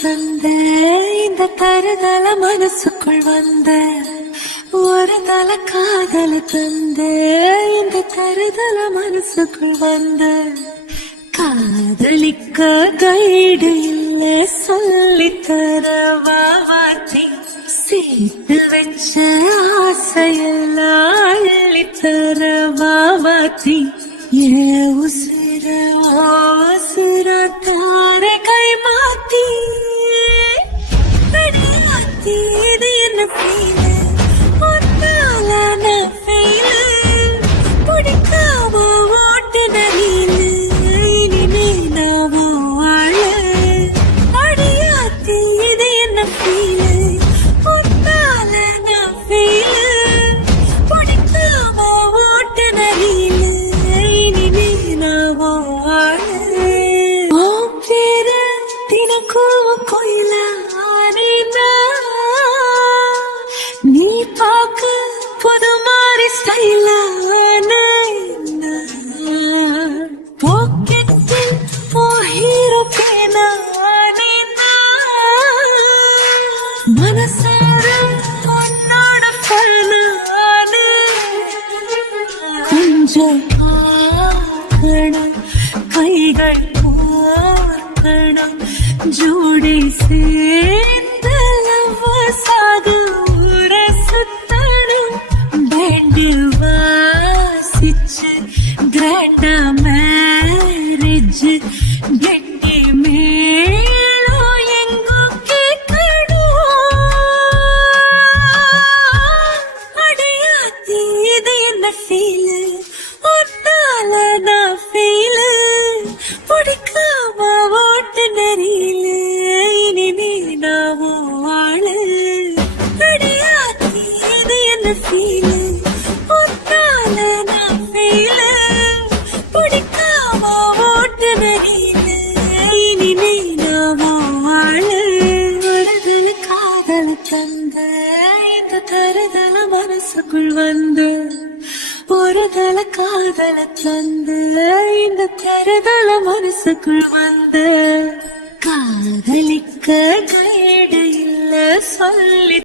தந்த இந்த தருதல மனசுக்குள் வந்த ஒரு தல காதல தந்த இந்த தருதல மனசுக்குள் வந்த காதலிக்க கைடு இல்ல சொல்லித்தர வாவாத்தி சேர்த்து வச்ச ஆசையெல்லாம் அள்ளித்தர வாவாத்தி ஏ உசிர உசிர தார கை மாத்தி அடியாத்தி இது என்ன ஃபீல் ஒன்னால நான் ஃபெயில் பிடிக்காம ஓட்டு நரீல் இனிமே நாவோ வாழ அடியாத்தி இது என்ன ஃபீல் ஒன்னால நான் ஃபெயில் பிடிக்காம ஓட்டு நரீல் இனிமே நாவோ வாழ ஓ பேர தினக்கும் கோயில நீ பாக்க புது மாதிரி ஸ்டைலான பாக்கெட்டில் ஓ ஹீரோ பேனா மனசார உன்னோட ஃபேனான கொஞ்சம் பார்க்கணும் கைகள் பார்க்கணும் ஜோடி சேர்ந்து லவ்வசாக ஊர சுத்தணும் பேண்டு வாசிச்சு கிராண்டா மேரேஜ் கெட்டி மேளோ எங்கோ கேட்கணும் அடையாத்தி இது என்ன ஃபீல் ஒன்னால நான் ஃபீல் பிடிக்காம ஓட்டு நரீல இனிமே நாவோ வாழ அடையாத்தி இது என்ன ஃபீல் ஒன்னால நான் ஃபீல் பிடிக்காம ஓட்டு நரீல இனிமே நாவோ வாழ வருதல காதல தந்த இந்த தருதல மனசுக்குள் வந்து ஒரு தல காதல தந்து இந்த தருதல மனசுக்குள் வந்து காதலிக்க கைடு இல்ல சொல்லி